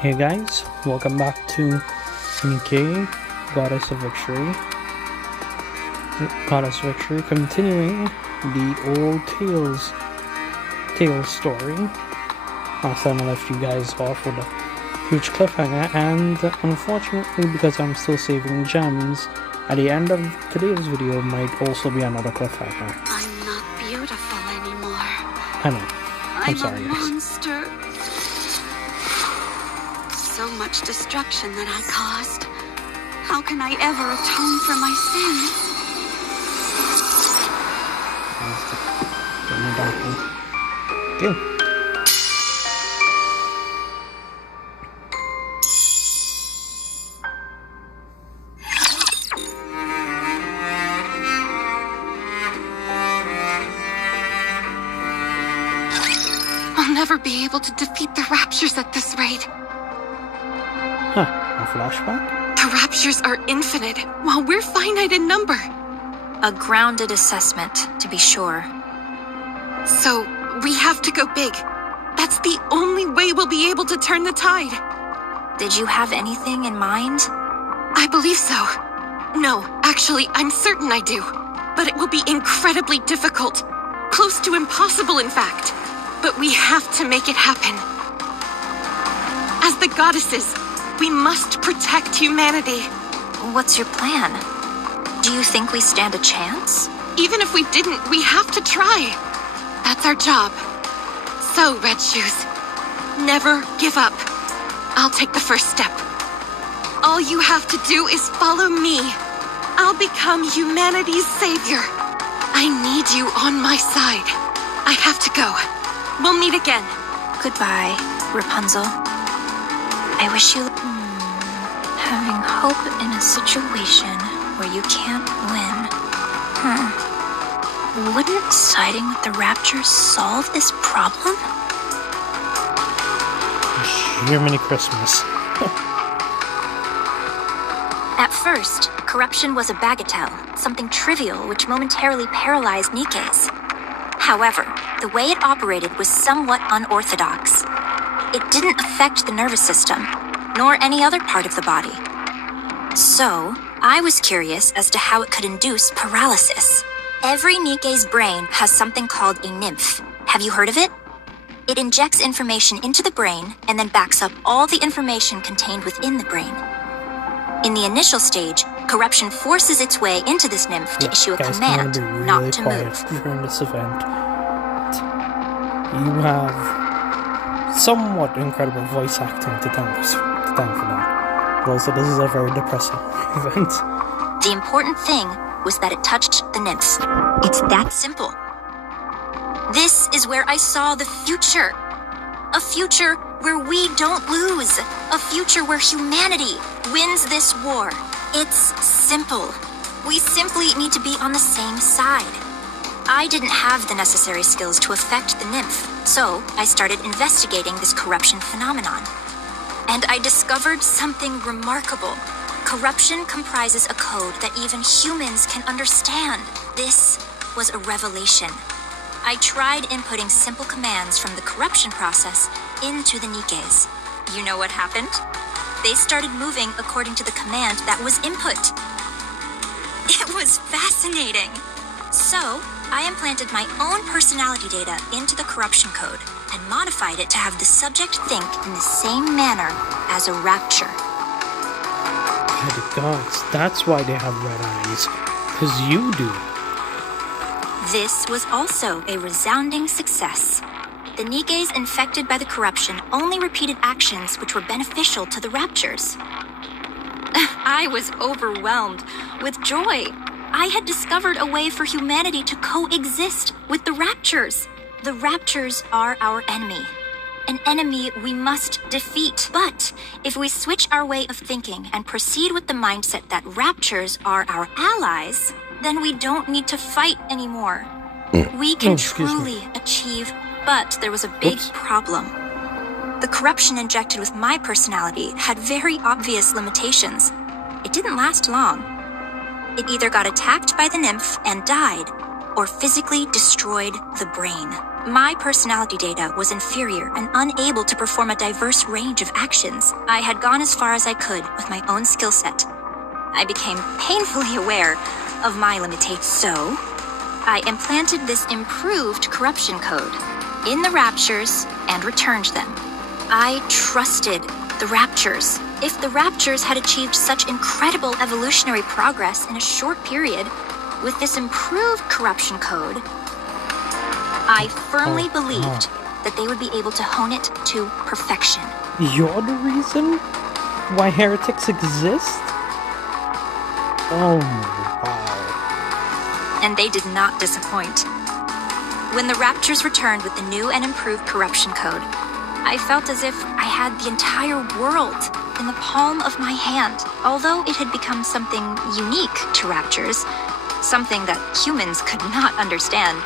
Hey guys, welcome back to Nikke, Goddess of Victory. Continuing the old Tales story. Last time I left you guys off with a huge cliffhanger, and unfortunately, because I'm still saving gems, at the end of today's video might also be another cliffhanger. I'm not beautiful anymore. I know. I'm sorry, a guys. monster. So much destruction that I caused. How can I ever atone for my sins? Okay. I'll never be able to defeat the Raptures at this rate. Huh, a flashback? The Raptures are infinite, while we're finite in number. A grounded assessment, to be sure. So, we have to go big. That's the only way we'll be able to turn the tide. Did you have anything in mind? I believe so. No, actually, I'm certain I do. But it will be incredibly difficult. Close to impossible, in fact. But we have to make it happen. As the goddesses, we must protect humanity. What's your plan? Do you think we stand a chance? Even if we didn't, we have to try. That's our job. So, Red Shoes, never give up. I'll take the first step. All you have to do is follow me. I'll become humanity's savior. I need you on my side. I have to go. We'll meet again. Goodbye, Rapunzel. I wish you... Having hope in a situation where you can't win. Wouldn't siding with the Raptures solve this problem? Jiminy Christmas. At first, corruption was a bagatelle, something trivial which momentarily paralyzed Nikke's. However, the way it operated was somewhat unorthodox. It didn't affect the nervous system, nor any other part of the body. So, I was curious as to how it could induce paralysis. Every Nikke's brain has something called a nymph. Have you heard of it? It injects information into the brain and then backs up all the information contained within the brain. In the initial stage, corruption forces its way into this nymph to issue a command not to move. During this event, you have somewhat incredible voice acting to thank for that. But also, this is a very depressing event. The important thing was that it touched the nymph. It's that simple. This is where I saw the future. A future where we don't lose. A future where humanity wins this war. It's simple. We simply need to be on the same side. I didn't have the necessary skills to affect the nymph, so I started investigating this corruption phenomenon. And I discovered something remarkable. Corruption comprises a code that even humans can understand. This was a revelation. I tried inputting simple commands from the corruption process into the Nikkes. You know what happened? They started moving according to the command that was input. It was fascinating. So, I implanted my own personality data into the corruption code and modified it to have the subject think in the same manner as a rapture. By the gods, that's why they have red eyes. 'Cause you do. This was also a resounding success. The Nikkes infected by the corruption only repeated actions which were beneficial to the Raptures. I was overwhelmed with joy. I had discovered a way for humanity to coexist with the Raptures. The Raptures are our enemy. An enemy we must defeat. But if we switch our way of thinking and proceed with the mindset that Raptures are our allies, then we don't need to fight anymore. We can truly achieve, but there was a big problem. The corruption injected with my personality had very obvious limitations. It didn't last long. It either got attacked by the nymph and died, or physically destroyed the brain. My personality data was inferior and unable to perform a diverse range of actions. I had gone as far as I could with my own skill set. I became painfully aware of my limitations. So, I implanted this improved corruption code in the Raptures and returned them. I trusted the Raptures. If the Raptures had achieved such incredible evolutionary progress in a short period with this improved corruption code, I firmly believed that they would be able to hone it to perfection. You're the reason why heretics exist? Oh, wow. And they did not disappoint. When the Raptures returned with the new and improved corruption code, I felt as if I had the entire world in the palm of my hand. Although it had become something unique to Raptures, something that humans could not understand,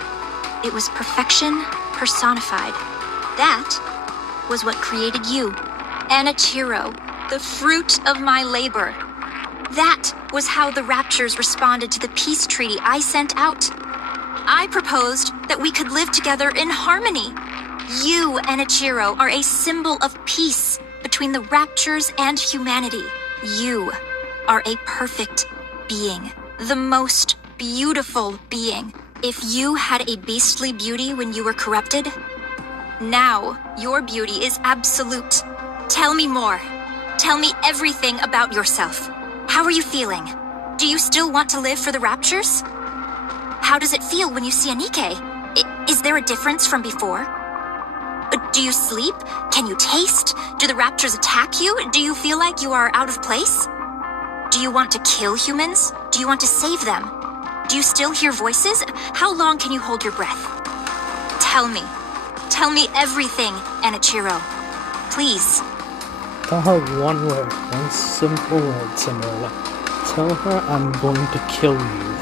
it was perfection personified. That was what created you, Anichiro, the fruit of my labor. That was how the Raptures responded to the peace treaty I sent out. I proposed that we could live together in harmony. You, Anichiro, are a symbol of peace between the Raptures and humanity. You are a perfect being, the most beautiful being. If you had a beastly beauty when you were corrupted, now your beauty is absolute. Tell me more. Tell me everything about yourself. How are you feeling? Do you still want to live for the Raptures? How does it feel when you see a Nikke? Is there a difference from before? Do you sleep? Can you taste? Do the Raptures attack you? Do you feel like you are out of place? Do you want to kill humans? Do you want to save them? Do you still hear voices? How long can you hold your breath? Tell me. Tell me everything, Anichiro. Please. Tell her one word, one simple word, Cinderella. Tell her I'm going to kill you.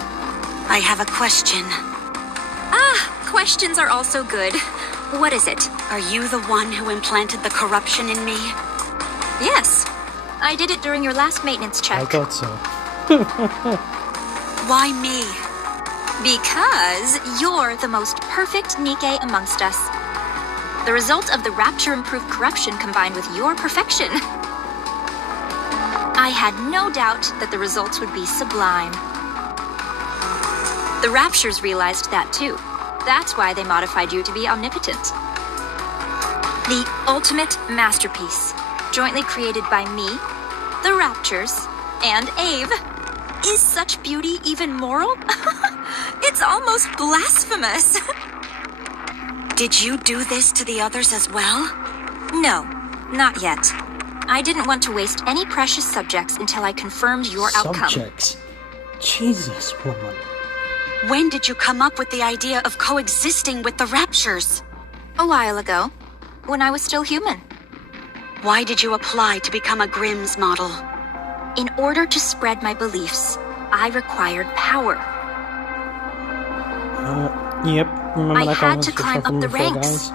I have a question. Questions are also good. What is it? Are you the one who implanted the corruption in me? Yes. I did it during your last maintenance check. I thought so. Why me? Because you're the most perfect Nikke amongst us. The result of the Rapture improved corruption combined with your perfection. I had no doubt that the results would be sublime. The Raptures realized that too. That's why they modified you to be omnipotent. The ultimate masterpiece, jointly created by me, the Raptures, and Ave. Is such beauty even moral? It's almost blasphemous. Did you do this to the others as well? No, not yet. I didn't want to waste any precious subjects until I confirmed your outcome. Subjects? Jesus, woman. When did you come up with the idea of coexisting with the Raptures? A while ago, when I was still human. Why did you apply to become a Grimm's model? In order to spread my beliefs, I required power. Yep. Remember I that had to conversation climb from up the before, ranks. guys?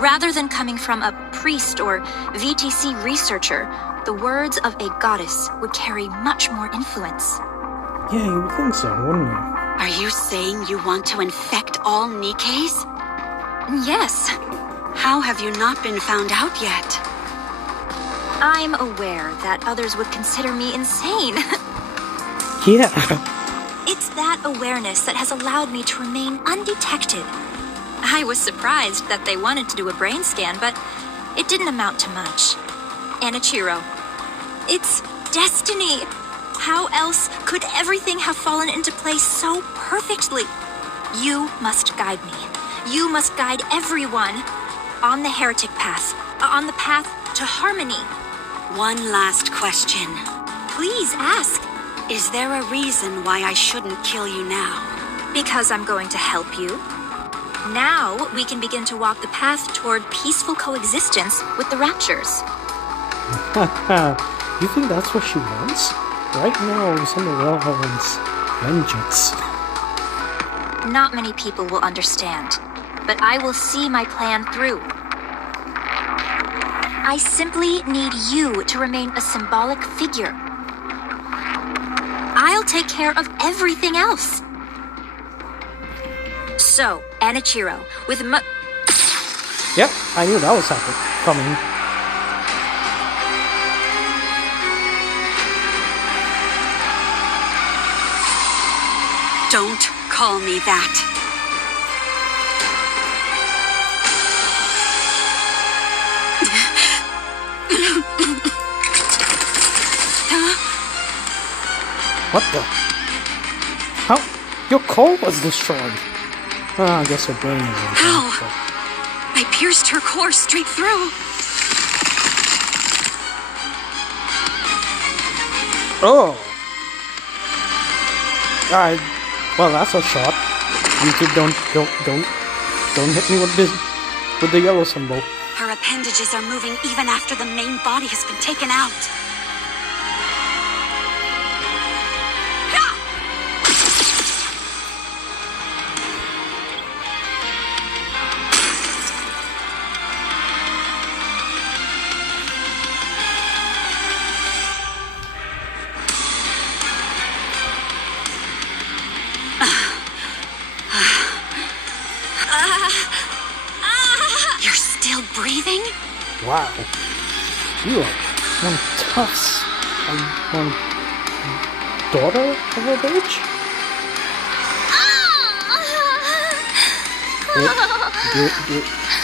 Rather than coming from a priest or VTC researcher, the words of a goddess would carry much more influence. Yeah, you would think so, wouldn't you? Are you saying you want to infect all Nikkes? Yes. How have you not been found out yet? I'm aware that others would consider me insane. Yeah. It's that awareness that has allowed me to remain undetected. I was surprised that they wanted to do a brain scan, but it didn't amount to much. Anichiro, it's destiny. How else could everything have fallen into place so perfectly? You must guide me. You must guide everyone on the heretic path, on the path to harmony. One last question. Please ask. Is there a reason why I shouldn't kill you now? Because I'm going to help you. Now we can begin to walk the path toward peaceful coexistence with the Raptures. You think that's what she wants? Right now, Cinderella wants vengeance. Not many people will understand, but I will see my plan through. I simply need you to remain a symbolic figure. I'll take care of everything else. So, Anichiro with Yep, I knew that was coming. Don't call me that. What the? How? Your core was destroyed. I guess her brain is in. How? I pierced her core straight through. Oh. Alright. Well, that's a shot. You two don't hit me with the yellow symbol. Her appendages are moving even after the main body has been taken out. You're still breathing? Wow. You are one tough, one daughter of a bitch?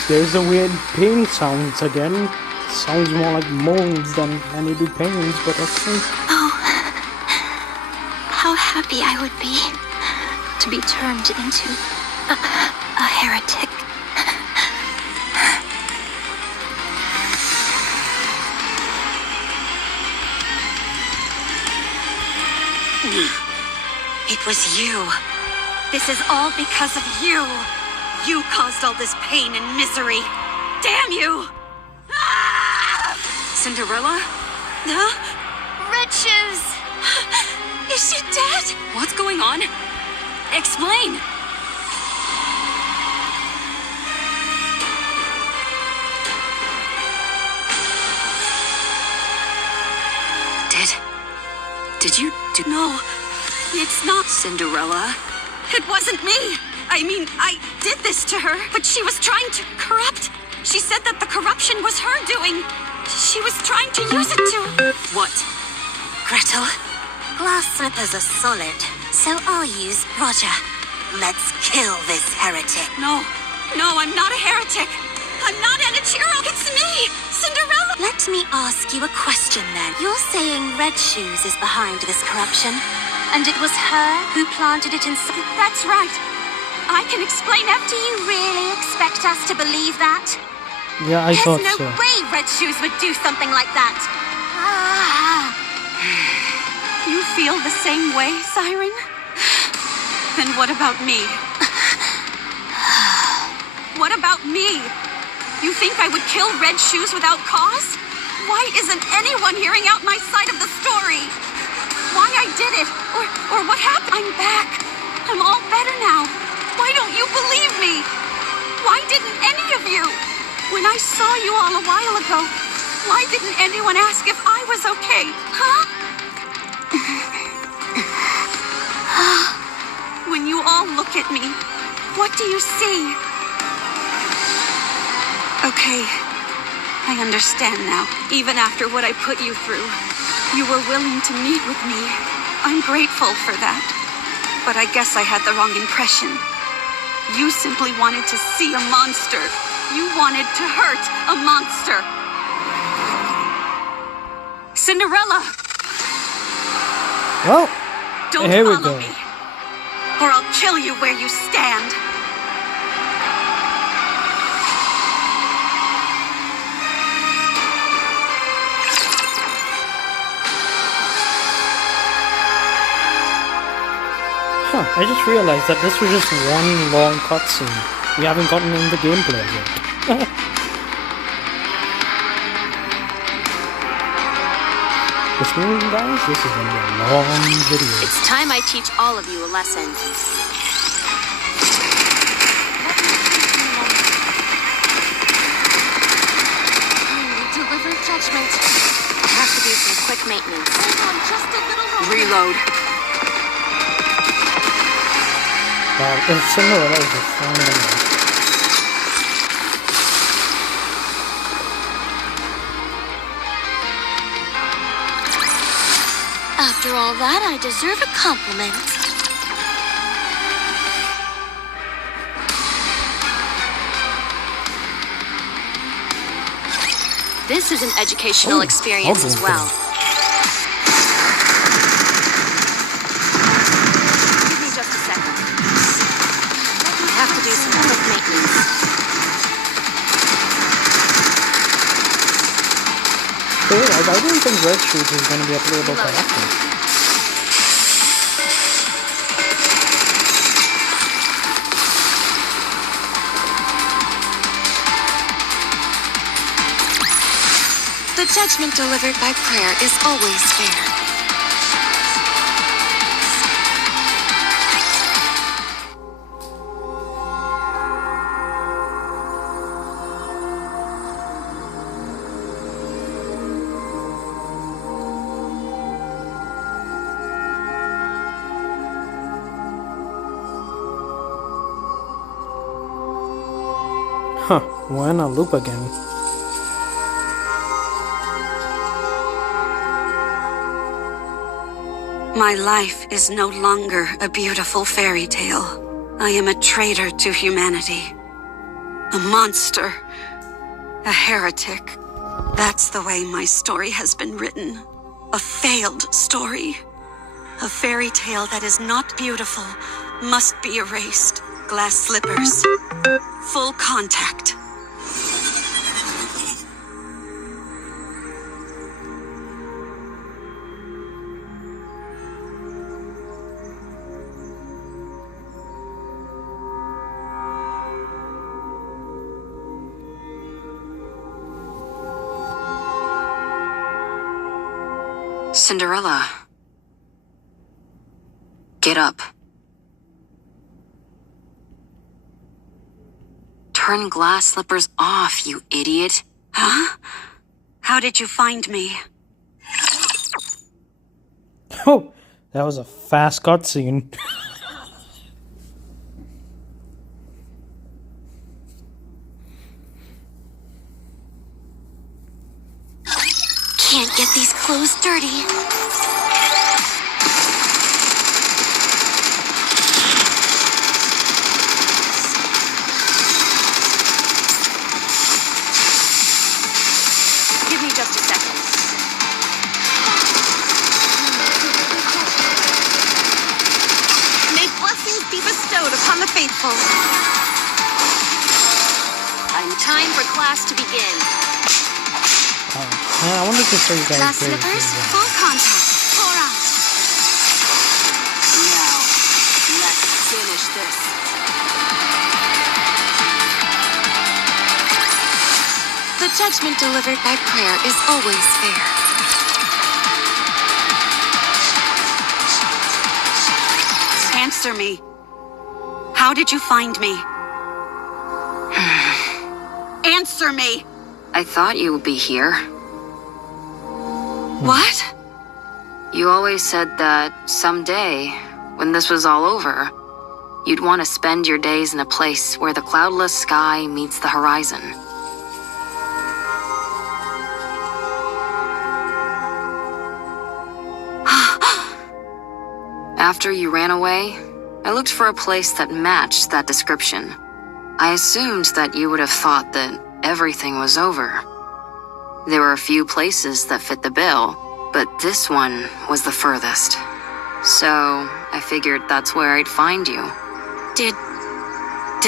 There's a weird pain sounds again. Sounds more like moans than any do pains, but okay. Oh, how happy I would be to be turned into a heretic. It was you. This is all because of you. You caused all this pain and misery. Damn you! Ah! Cinderella? Huh? Red Shoes! Is she dead? What's going on? Explain. Did you do? No, it's not Cinderella. It wasn't me. I mean, I did this to her, but she was trying to corrupt. She said that the corruption was her doing. She was trying to use it to... What? Gretel? Glass slippers are solid, so I'll use Roger. Let's kill this heretic. No, I'm not a heretic. I'm not Anichiro. It's me, Cinderella. Let me ask you a question then. You're saying Red Shoes is behind this corruption, and it was her who planted it inside? That's right. I can explain Do you really expect us to believe that? Yeah, I thought There's so. no way Red Shoes would do something like that. You feel the same way, Siren? Then what about me? What about me? You think I would kill Red Shoes without cause? Why isn't anyone hearing out my side of the story? Why I did it, or what happened? I'm back. I'm all better now. Why don't you believe me? Why didn't any of you? When I saw you all a while ago, why didn't anyone ask if I was okay? Huh? When you all look at me, what do you see? Okay, I understand now. Even after what I put you through, you were willing to meet with me. I'm grateful for that. But I guess I had the wrong impression. You simply wanted to see a monster. You wanted to hurt a monster. Cinderella! Well, Don't here we follow go. me, or I'll kill you where you stand. Huh, I just realized that this was just one long cutscene. We haven't gotten into the gameplay yet. Which means, guys, this is going to be a long video. It's time I teach all of you a lesson. Deliver judgment. I have to do some quick maintenance. Hold on just a little longer. Reload. Wow, Cinderella is a fun animal. After all that, I deserve a compliment. This is an educational experience as well. Give me just a second. We have to do some quick maintenance. I didn't think Red Shoes was going to be a playable character. The judgment delivered by prayer is always fair. Huh, we're in a loop again. My life is no longer a beautiful fairy tale. I am a traitor to humanity. A monster. A heretic. That's the way my story has been written. A failed story. A fairy tale that is not beautiful must be erased. Glass slippers. Full contact. Cinderella. Get up. Turn glass slippers off, you idiot. Huh? How did you find me? Oh, that was a fast cutscene. Can't get these clothes dirty. Give me just a second. May blessings be bestowed upon the faithful. Time for class to begin. I wanted to show you guys Glass this. slippers, full contact. Pour out. Now, let's finish this. The judgment delivered by prayer is always fair. Answer me. How did you find me? Answer me! I thought you would be here. What? You always said that someday, when this was all over, you'd want to spend your days in a place where the cloudless sky meets the horizon. After you ran away, I looked for a place that matched that description. I assumed that you would have thought that everything was over. There were a few places that fit the bill, but this one was the furthest. So, I figured that's where I'd find you. Did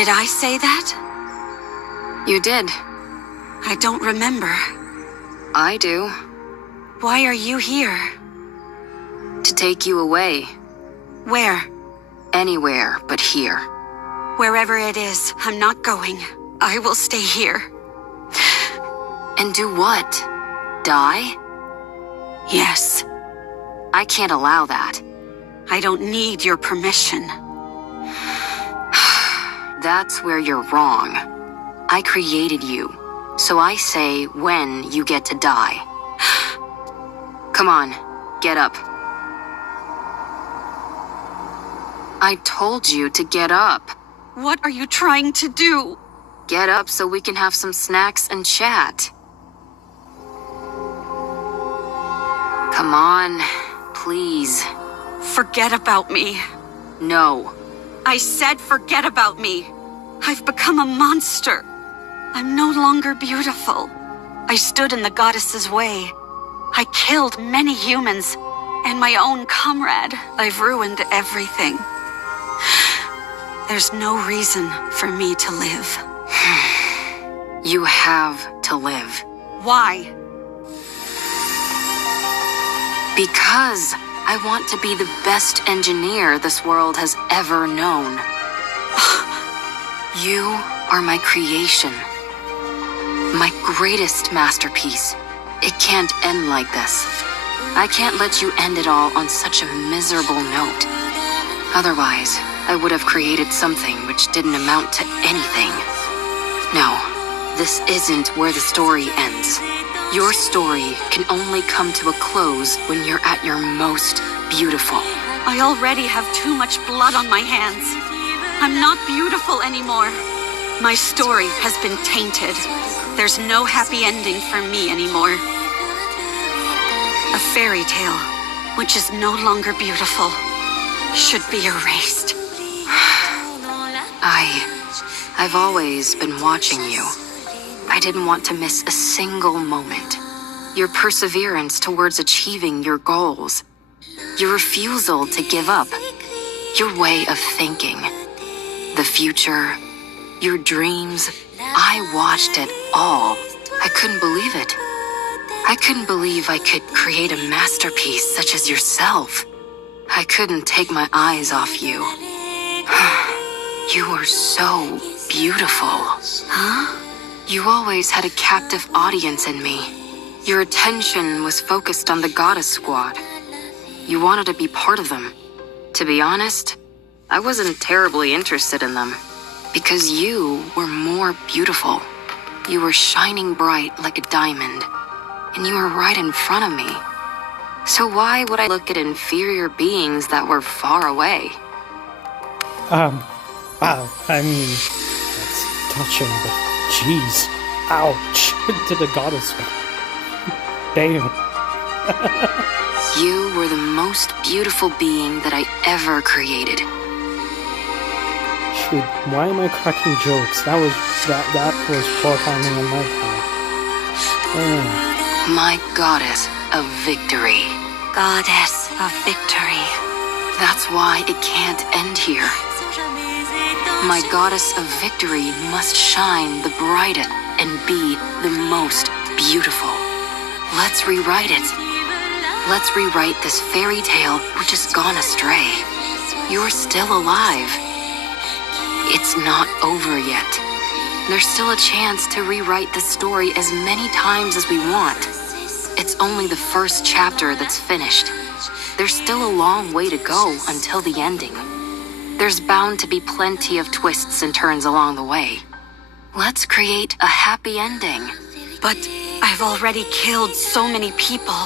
I say that? You did. I don't remember. I do. Why are you here? To take you away. Where? Anywhere but here. Wherever it is, I'm not going. I will stay here. And do what? Die? Yes. I can't allow that. I don't need your permission. That's where you're wrong. I created you, so I say when you get to die. Come on, get up. I told you to get up. What are you trying to do? Get up so we can have some snacks and chat. Come on, please. Forget about me. No. I said forget about me. I've become a monster. I'm no longer beautiful. I stood in the goddess's way. I killed many humans, and my own comrade. I've ruined everything. There's no reason for me to live. You have to live. Why? Because I want to be the best engineer this world has ever known. You are my creation. My greatest masterpiece. It can't end like this. I can't let you end it all on such a miserable note. Otherwise, I would have created something which didn't amount to anything. No, this isn't where the story ends. Your story can only come to a close when you're at your most beautiful. I already have too much blood on my hands. I'm not beautiful anymore. My story has been tainted. There's no happy ending for me anymore. A fairy tale, which is no longer beautiful, should be erased. I've always been watching you. I didn't want to miss a single moment. Your perseverance towards achieving your goals. Your refusal to give up. Your way of thinking. The future. Your dreams. I watched it all. I couldn't believe it. I couldn't believe I could create a masterpiece such as yourself. I couldn't take my eyes off you. You were so beautiful. Huh? You always had a captive audience in me. Your attention was focused on the goddess squad. You wanted to be part of them. To be honest, I wasn't terribly interested in them. Because you were more beautiful. You were shining bright like a diamond. And you were right in front of me. So why would I look at inferior beings that were far away? Wow, I mean, that's touching, but jeez. Ouch. To the goddess. Damn. You were the most beautiful being that I ever created. Shoot, why am I cracking jokes? That was poor timing on my part. My goddess of victory. Goddess of victory. That's why it can't end here. My goddess of victory must shine the brightest and be the most beautiful. Let's rewrite it. Let's rewrite this fairy tale which has gone astray. You're still alive. It's not over yet. There's still a chance to rewrite the story as many times as we want. It's only the first chapter that's finished. There's still a long way to go until the ending. There's bound to be plenty of twists and turns along the way. Let's create a happy ending. But I've already killed so many people.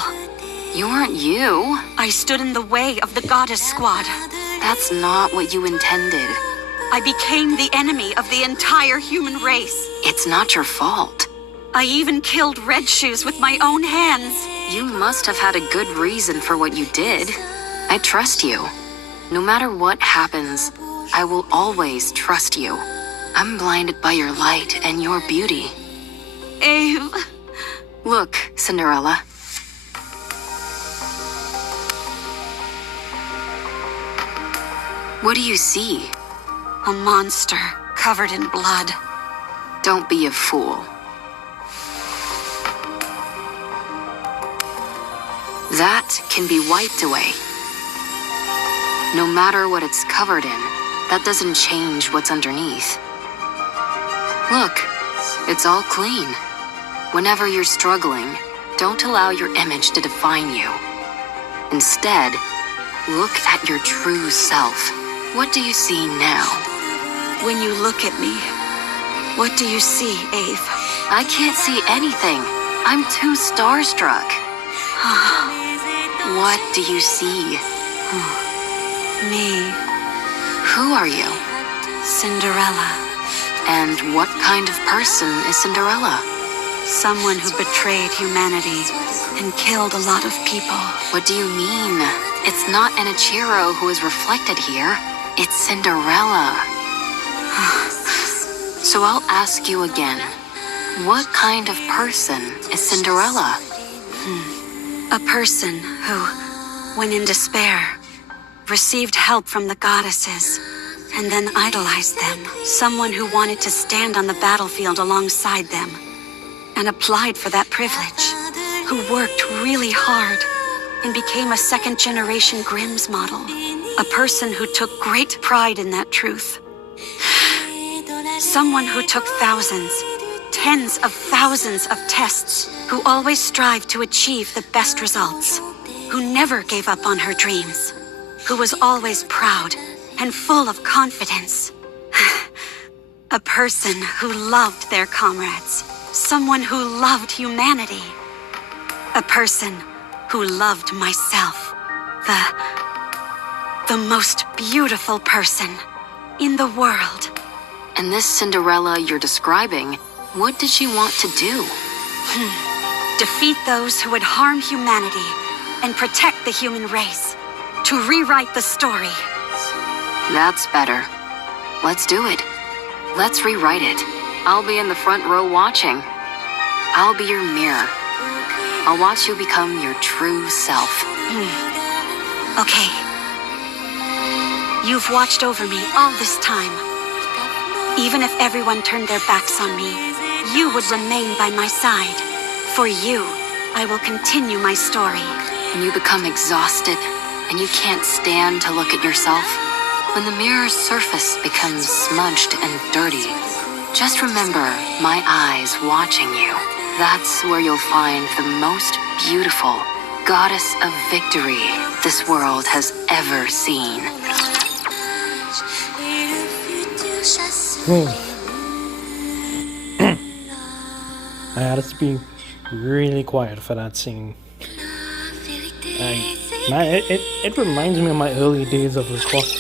You weren't you. I stood in the way of the goddess squad. That's not what you intended. I became the enemy of the entire human race. It's not your fault. I even killed Red Shoes with my own hands. You must have had a good reason for what you did. I trust you. No matter what happens, I will always trust you. I'm blinded by your light and your beauty. Ave. Look, Cinderella. What do you see? A monster covered in blood. Don't be a fool. That can be wiped away. No matter what it's covered in, that doesn't change what's underneath. Look, it's all clean. Whenever you're struggling, don't allow your image to define you. Instead, look at your true self. What do you see now? When you look at me, what do you see, Ave? I can't see anything. I'm too starstruck. What do you see? Me. Who are you? Cinderella. And what kind of person is Cinderella? Someone who betrayed humanity and killed a lot of people. What do you mean? It's not Enichiro who is reflected here. It's Cinderella. So I'll ask you again. What kind of person is Cinderella? A person who, when in despair, received help from the goddesses and then idolized them. Someone who wanted to stand on the battlefield alongside them and applied for that privilege. Who worked really hard and became a second-generation Grimm's model. A person who took great pride in that truth. Someone who took thousands, tens of thousands of tests, who always strived to achieve the best results, who never gave up on her dreams, who was always proud and full of confidence. A person who loved their comrades, someone who loved humanity. A person who loved myself. The most beautiful person in the world. And this Cinderella you're describing, what did she want to do? Defeat those who would harm humanity and protect the human race. To rewrite the story. That's better. Let's do it. Let's rewrite it. I'll be in the front row watching. I'll be your mirror. I'll watch you become your true self. Okay. You've watched over me all this time. Even if everyone turned their backs on me, you would remain by my side. For you, I will continue my story. When you become exhausted and you can't stand to look at yourself, when the mirror's surface becomes smudged and dirty, just remember my eyes watching you. That's where you'll find the most beautiful goddess of victory this world has ever seen. I had to be really quiet for that scene. It reminds me of my early days of recording.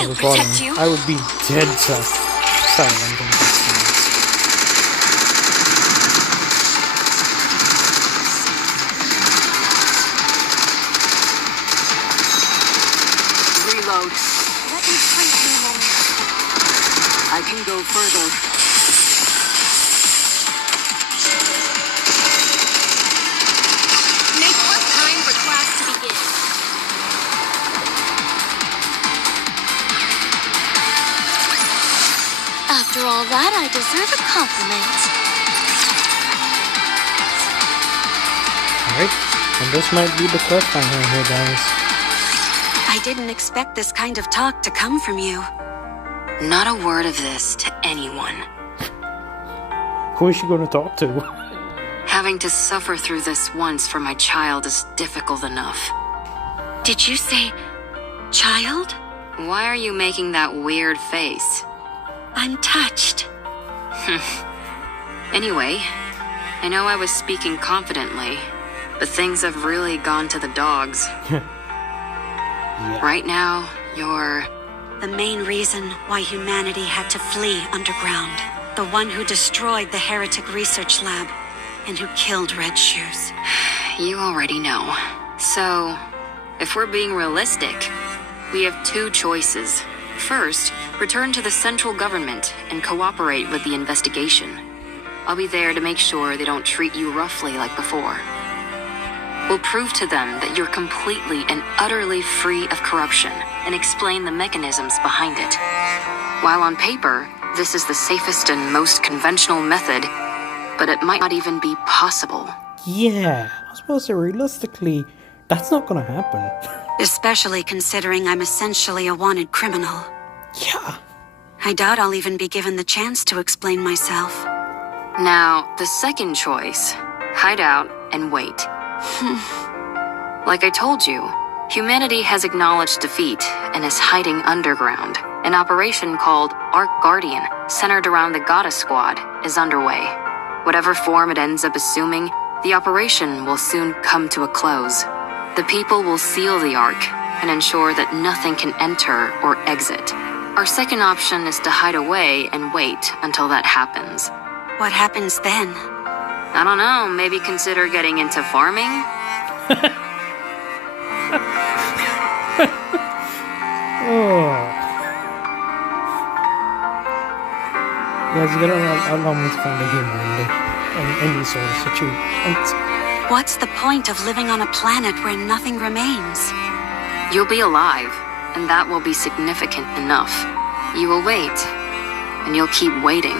You. I would be dead silent in that scene. Reload. Let me think for a moment. I can go further. Make what time for class to begin? After all that, I deserve a compliment. Alright, and this might be the cliffhanger here, guys. I didn't expect this kind of talk to come from you. Not a word of this to anyone. Who is she going to talk to? Having to suffer through this once for my child is difficult enough. Did you say child? Why are you making that weird face? I'm touched. Anyway, I know I was speaking confidently, but things have really gone to the dogs. Yeah. Right now, you're... The main reason why humanity had to flee underground. The one who destroyed the heretic research lab and who killed Red Shoes. You already know. So, if we're being realistic, we have two choices. First, return to the central government and cooperate with the investigation. I'll be there to make sure they don't treat you roughly like before. We'll prove to them that you're completely and utterly free of corruption and explain the mechanisms behind it. While on paper, this is the safest and most conventional method, but it might not even be possible. Yeah, I suppose that realistically, that's not gonna happen. Especially considering I'm essentially a wanted criminal. Yeah. I doubt I'll even be given the chance to explain myself. Now, the second choice, hide out and wait. Like I told you, humanity has acknowledged defeat and is hiding underground. An operation called Ark Guardian, centered around the Goddess Squad, is underway. Whatever form it ends up assuming, the operation will soon come to a close. The people will seal the Ark and ensure that nothing can enter or exit. Our second option is to hide away and wait until that happens. What happens then? I don't know, maybe consider getting into farming? Oh. Yes, you gotta allow me to find the humor in any sort of situation. What's the point of living on a planet where nothing remains? You'll be alive, and that will be significant enough. You will wait, and you'll keep waiting.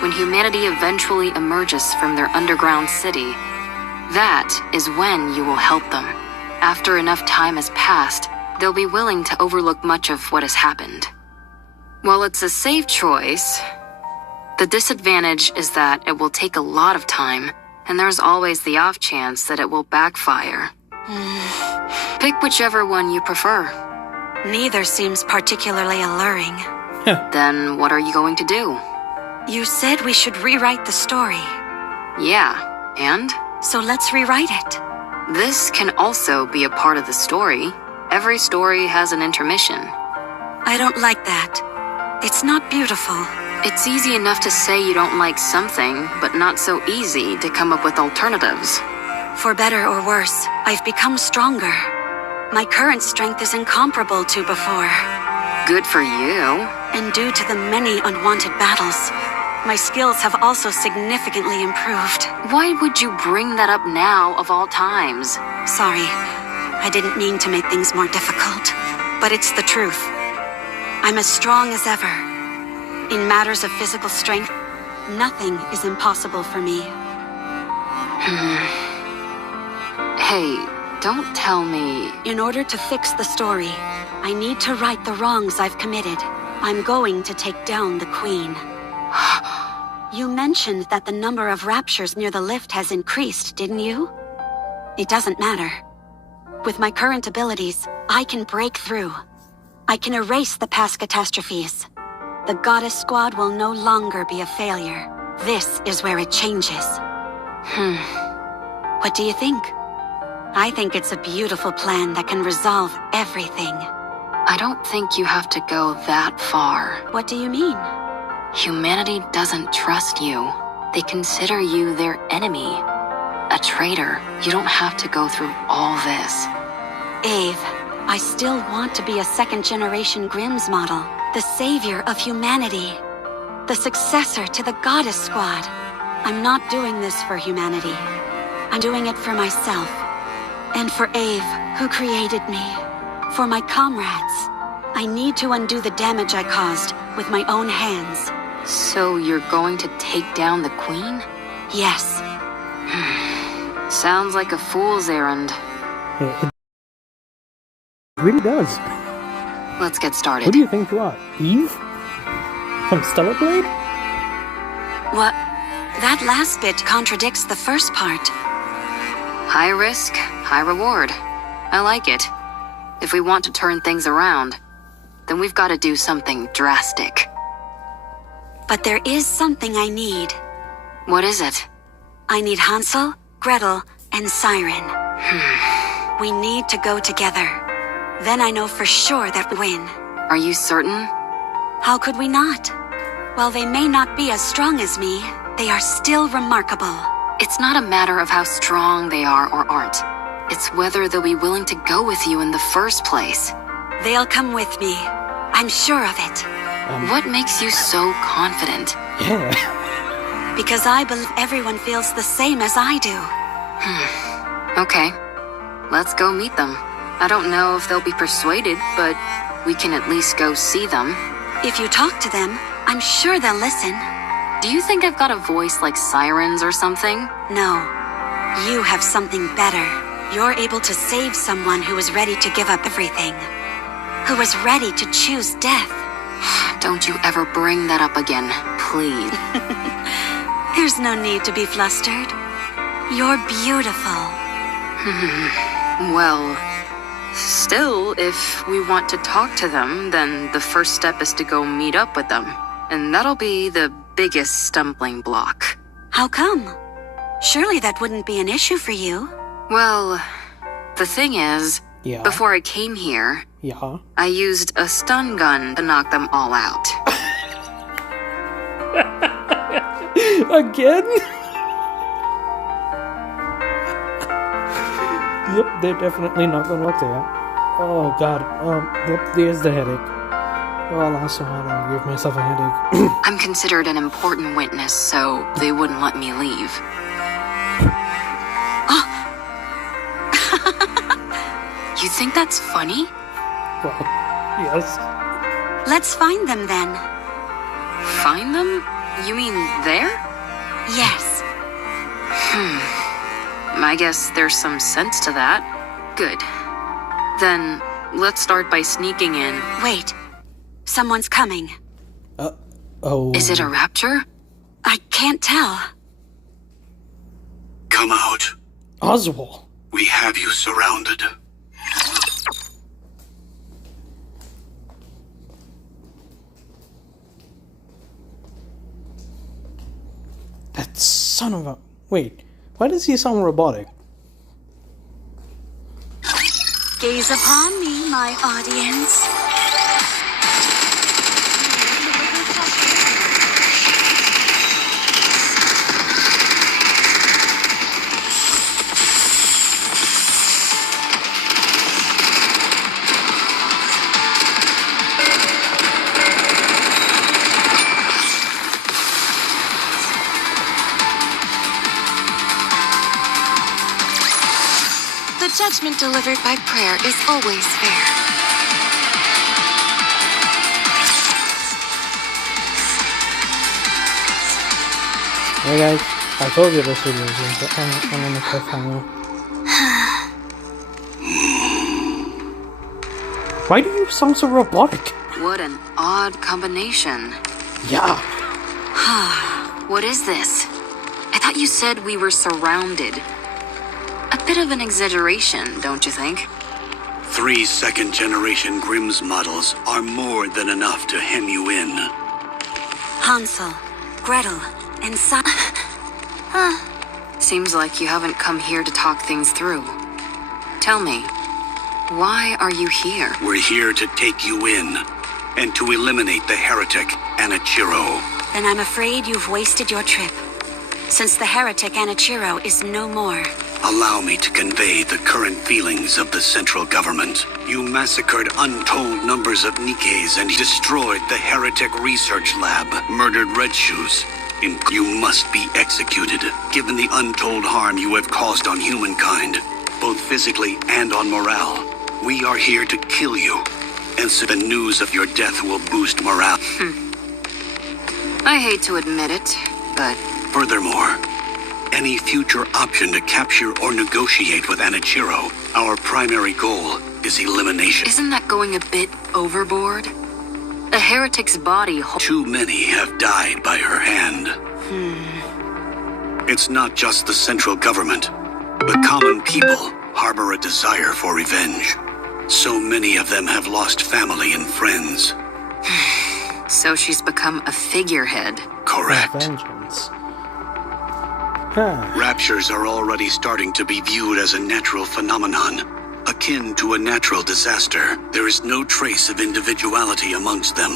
When humanity eventually emerges from their underground city, that is when you will help them. After enough time has passed, they'll be willing to overlook much of what has happened. While it's a safe choice, the disadvantage is that it will take a lot of time, and there's always the off chance that it will backfire. Pick whichever one you prefer. Neither seems particularly alluring. Then what are you going to do? You said we should rewrite the story. Yeah, and? So let's rewrite it. This can also be a part of the story. Every story has an intermission. I don't like that. It's not beautiful. It's easy enough to say you don't like something, but not so easy to come up with alternatives. For better or worse, I've become stronger. My current strength is incomparable to before. Good for you. And due to the many unwanted battles, my skills have also significantly improved. Why would you bring that up now of all times? Sorry, I didn't mean to make things more difficult, but it's the truth. I'm as strong as ever. In matters of physical strength, nothing is impossible for me. Hey, don't tell me... In order to fix the story, I need to right the wrongs I've committed. I'm going to take down the Queen. You mentioned that the number of raptures near the lift has increased, didn't you? It doesn't matter. With my current abilities, I can break through. I can erase the past catastrophes. The Goddess Squad will no longer be a failure. This is where it changes. What do you think? I think it's a beautiful plan that can resolve everything. I don't think you have to go that far. What do you mean? Humanity doesn't trust you. They consider you their enemy. A traitor. You don't have to go through all this. Ave, I still want to be a second-generation Grimm's model. The savior of humanity. The successor to the Goddess Squad. I'm not doing this for humanity. I'm doing it for myself. And for Ave, who created me. For my comrades. I need to undo the damage I caused with my own hands. So you're going to take down the Queen? Yes. Sounds like a fool's errand. It really does. Let's get started. Who do you think you are? Eve? From Stellar Blade? What? That last bit contradicts the first part. High risk, high reward. I like it. If we want to turn things around, then we've got to do something drastic. But there is something I need. What is it? I need Hansel, Gretel, and Siren. We need to go together. Then I know for sure that we win. Are you certain? How could we not? While they may not be as strong as me, they are still remarkable. It's not a matter of how strong they are or aren't. It's whether they'll be willing to go with you in the first place. They'll come with me. I'm sure of it. What makes you so confident? Yeah. Because I believe everyone feels the same as I do. Okay. Let's go meet them. I don't know if they'll be persuaded, but we can at least go see them. If you talk to them, I'm sure they'll listen. Do you think I've got a voice like sirens or something? No. You have something better. You're able to save someone who is ready to give up everything. Who is ready to choose death. Don't you ever bring that up again, please. There's no need to be flustered. You're beautiful. Well, still, if we want to talk to them, then the first step is to go meet up with them. And that'll be the biggest stumbling block. How come? Surely that wouldn't be an issue for you. Well, the thing is, Yeah. Before I came here, Yeah. I used a stun gun to knock them all out. Again? Yep, they're definitely not gonna look there. Oh god. Yep, there's the headache. Oh, last one, I gave myself a headache. I'm considered an important witness, so they wouldn't let me leave. You think that's funny? Well, yes. Let's find them then. Find them? You mean there? Yes. I guess there's some sense to that. Good. Then, let's start by sneaking in. Wait. Someone's coming. Oh. Is it a rapture? I can't tell. Come out. Oswald? We have you surrounded. That son of a... Wait, why does he sound robotic? Gaze upon me, my audience. The judgment delivered by prayer is always fair. Hey guys, I told you this video was going to end on a cliffhanger. Why do you sound so robotic? What an odd combination. Yeah. What is this? I thought you said we were surrounded. A bit of an exaggeration, don't you think? 3 second-generation Grimm's models are more than enough to hem you in. Hansel, Gretel, and Son. Seems like you haven't come here to talk things through. Tell me, why are you here? We're here to take you in, and to eliminate the heretic, Anichiro. Then I'm afraid you've wasted your trip. Since the heretic Anichiro is no more. Allow me to convey the current feelings of the central government. You massacred untold numbers of Nikkes and destroyed the heretic research lab, murdered Red Shoes. You must be executed, given the untold harm you have caused on humankind, both physically and on morale. We are here to kill you, and so the news of your death will boost morale. I hate to admit it, but... Furthermore, any future option to capture or negotiate with Anichiro, our primary goal is elimination. Isn't that going a bit overboard? A heretic's body... Too many have died by her hand. It's not just the central government, but common people harbor a desire for revenge. So many of them have lost family and friends. So she's become a figurehead. Correct. Vengeance. Huh. Raptures are already starting to be viewed as a natural phenomenon, akin to a natural disaster. There is no trace of individuality amongst them.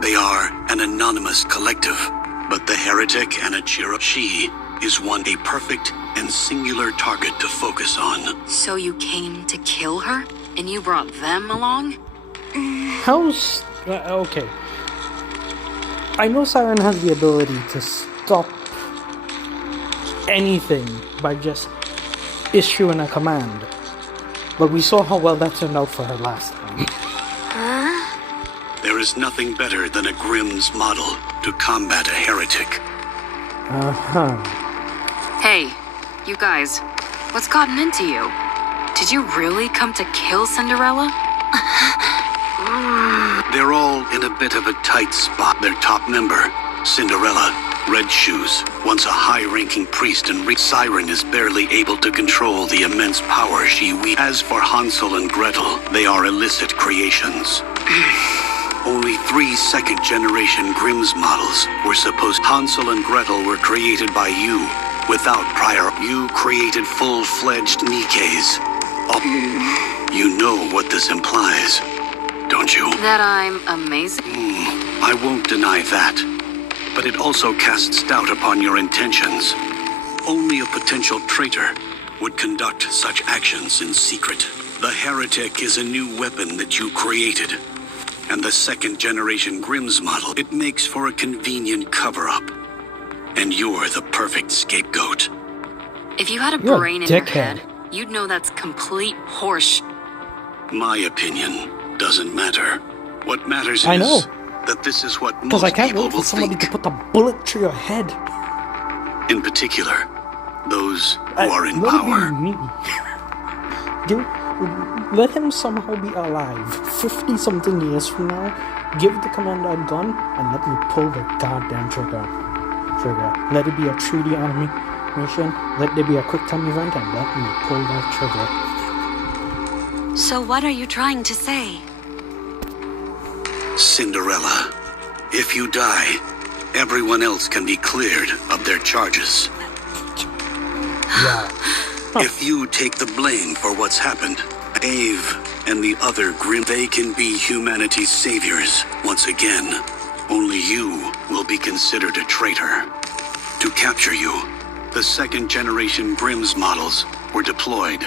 They are an anonymous collective, but the heretic Anichiro, she is a perfect and singular target to focus on. So you came to kill her? And you brought them along? How's... okay. I know Siren has the ability to stop anything by just issuing a command. But we saw how well that turned out for her last time. There is nothing better than a Grimm's model to combat a heretic. Uh-huh. Hey, you guys, what's gotten into you? Did you really come to kill Cinderella? They're all in a bit of a tight spot. Their top member, Cinderella, Red Shoes, once a high-ranking priest, and Siren is barely able to control the immense power she wields. As for Hansel and Gretel, they are illicit creations. Only 3 second-generation Grimm's models were supposed. Hansel and Gretel were created by you, without prior. You created full-fledged Nikkes. You know what this implies, don't you? That I'm amazing? I won't deny that. But it also casts doubt upon your intentions. Only a potential traitor would conduct such actions in secret. The heretic is a new weapon that you created. And the second-generation Grimm's model, it makes for a convenient cover-up. And you're the perfect scapegoat. If you had a You're a brain in your dickhead. head, you'd know that's complete horse. My opinion doesn't matter. What matters I know. is that this is what Because most I can't people wait for will somebody think. to put the bullet through your head. In particular, those who are in Let it power. be me. Let him somehow be alive 50-something years from now. Give the commander a gun and let me pull the goddamn trigger. Let it be a 3D animation. Let there be a quick time event and let me pull that trigger. So what are you trying to say? Cinderella, if you die, everyone else can be cleared of their charges. Yeah. If you take the blame for what's happened, Ave and the other Grimm, they can be humanity's saviors once again. Only you will be considered a traitor. To capture you, the second-generation Grimm's models were deployed.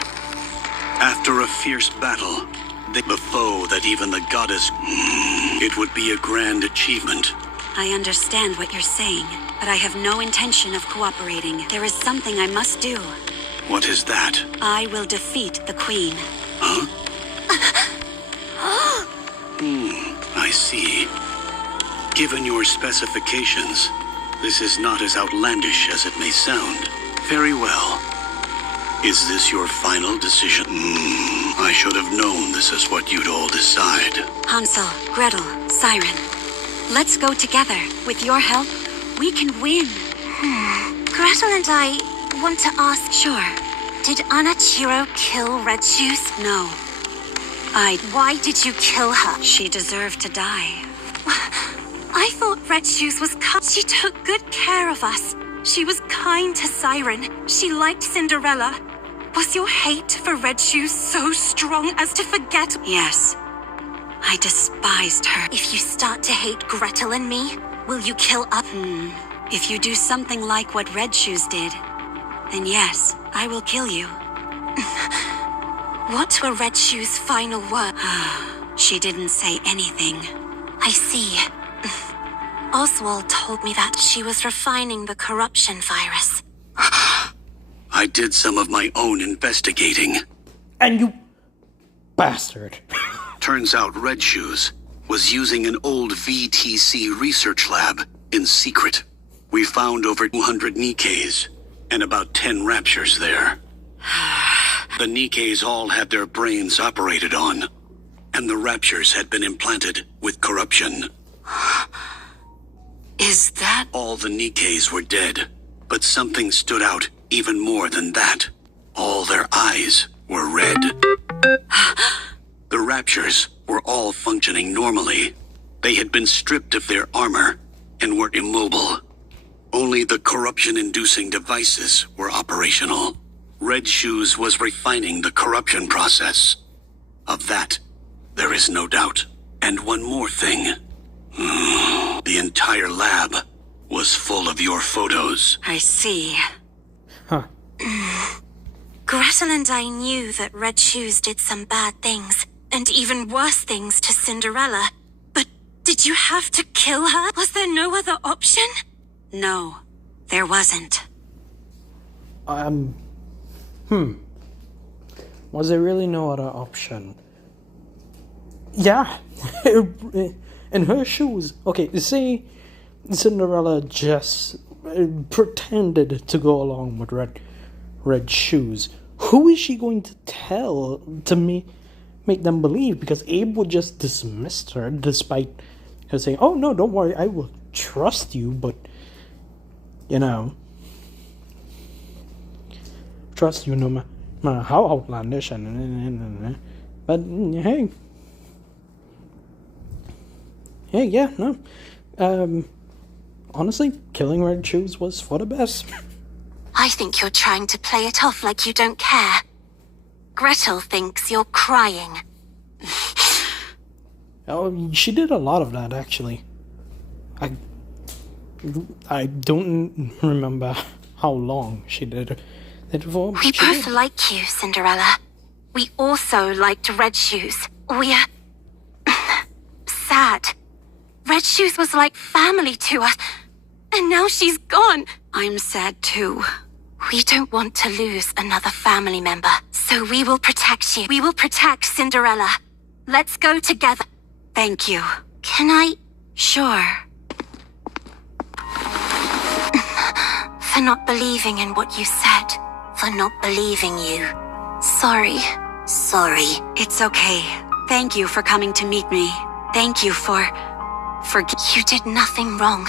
After a fierce battle, the foe that even the goddess... It would be a grand achievement. I understand what you're saying, but I have no intention of cooperating. There is something I must do. What is that? I will defeat the Queen. Huh? I see. Given your specifications, this is not as outlandish as it may sound. Very well. Is this your final decision? I should have known this is what you'd all decide. Hansel, Gretel, Siren. Let's go together. With your help, we can win. Gretel and I want to ask, Sure. did Anachiro kill Red Shoes? No. Why did you kill her? She deserved to die. I thought Red Shoes was She took good care of us. She was kind to Siren. She liked Cinderella. Was your hate for Red Shoes so strong as to forget? Yes. I despised her. If you start to hate Gretel and me, will you kill us? If you do something like what Red Shoes did, then yes, I will kill you. What were Red Shoes' final words? She didn't say anything. I see. Oswald told me that she was refining the corruption virus. I did some of my own investigating. And you bastard. Turns out Red Shoes was using an old VTC research lab in secret. We found over 200 Nikkes and about 10 raptures there. The Nikkes all had their brains operated on, and the raptures had been implanted with corruption. Is that... All the Nikkes were dead, but something stood out even more than that. All their eyes were red. The raptures were all functioning normally. They had been stripped of their armor and were immobile. Only the corruption-inducing devices were operational. Red Shoes was refining the corruption process. Of that, there is no doubt. And one more thing. The entire lab was full of your photos. I see. Huh. Gretel and I knew that Red Shoes did some bad things, and even worse things to Cinderella. But did you have to kill her? Was there no other option? No, there wasn't. Was there really no other option? Yeah. In her shoes. Okay, say Cinderella just pretended to go along with Red Shoes. Who is she going to tell to make them believe? Because Abe would just dismiss her despite her saying, "Oh no, don't worry, I will trust you," but you know, trust you no matter how outlandish and but hey. Hey, yeah, no. Honestly, killing Red Shoes was for the best. I think you're trying to play it off like you don't care. Gretel thinks you're crying. Oh, she did a lot of that, actually. I don't remember how long she did it for. We both like you, Cinderella. We also liked Red Shoes. We're sad. Red Shoes was like family to us, and now she's gone. I'm sad too. We don't want to lose another family member, so we will protect you. We will protect Cinderella. Let's go together. Thank you. Can I? Sure. For not believing in what you said. For not believing you. Sorry. Sorry. It's okay. Thank you for coming to meet me. Thank you for... You did nothing wrong.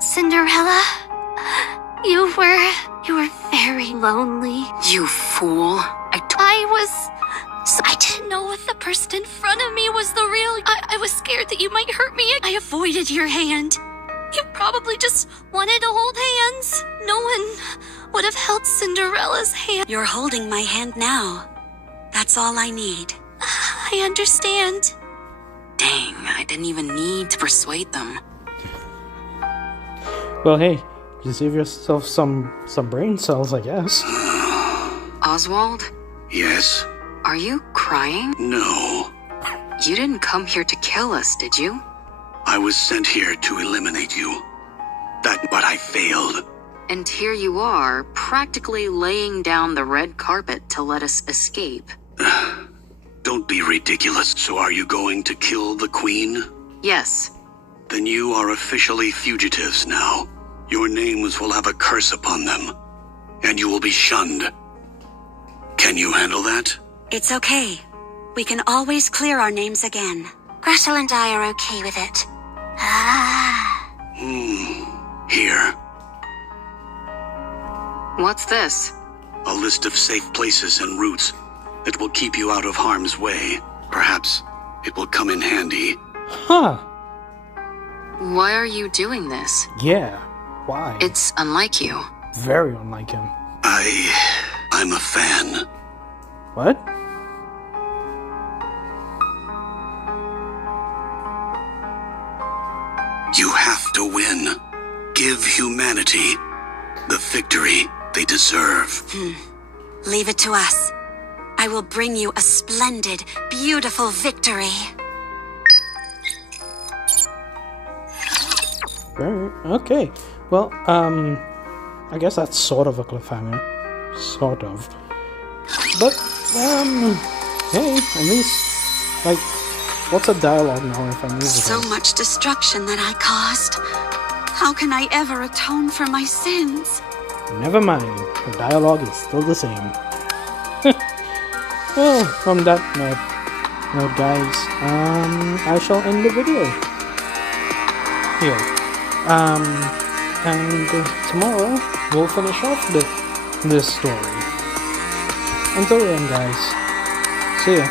Cinderella, you were very lonely. You fool. I didn't know if the person in front of me was the real. I was scared that you might hurt me. I avoided your hand. You probably just wanted to hold hands. No one would have held Cinderella's hand. You're holding my hand now. That's all I need. I understand. Dang, I didn't even need to persuade them. Well, hey, you save yourself some brain cells, I guess. Oswald? Yes? Are you crying? No. You didn't come here to kill us, did you? I was sent here to eliminate you. But I failed. And here you are, practically laying down the red carpet to let us escape. Don't be ridiculous. So are you going to kill the Queen? Yes. Then you are officially fugitives now. Your names will have a curse upon them, and you will be shunned. Can you handle that? It's okay. We can always clear our names again. Gretel and I are okay with it. Here. What's this? A list of safe places and routes that will keep you out of harm's way. Perhaps it will come in handy. Huh. Why are you doing this? Yeah. Why? It's unlike you. Very unlike him. I'm a fan. What? You have to win. Give humanity the victory they deserve. Leave it to us. I will bring you a splendid, beautiful victory. Right. Okay. Well, I guess that's sort of a cliffhanger. Sort of. But, hey, at least, like, what's a dialogue now if I move it? So much destruction that I caused. How can I ever atone for my sins? Never mind. The dialogue is still the same. Well, from that note, guys, I shall end the video here. And tomorrow we'll finish off this story. Until then, guys, see ya.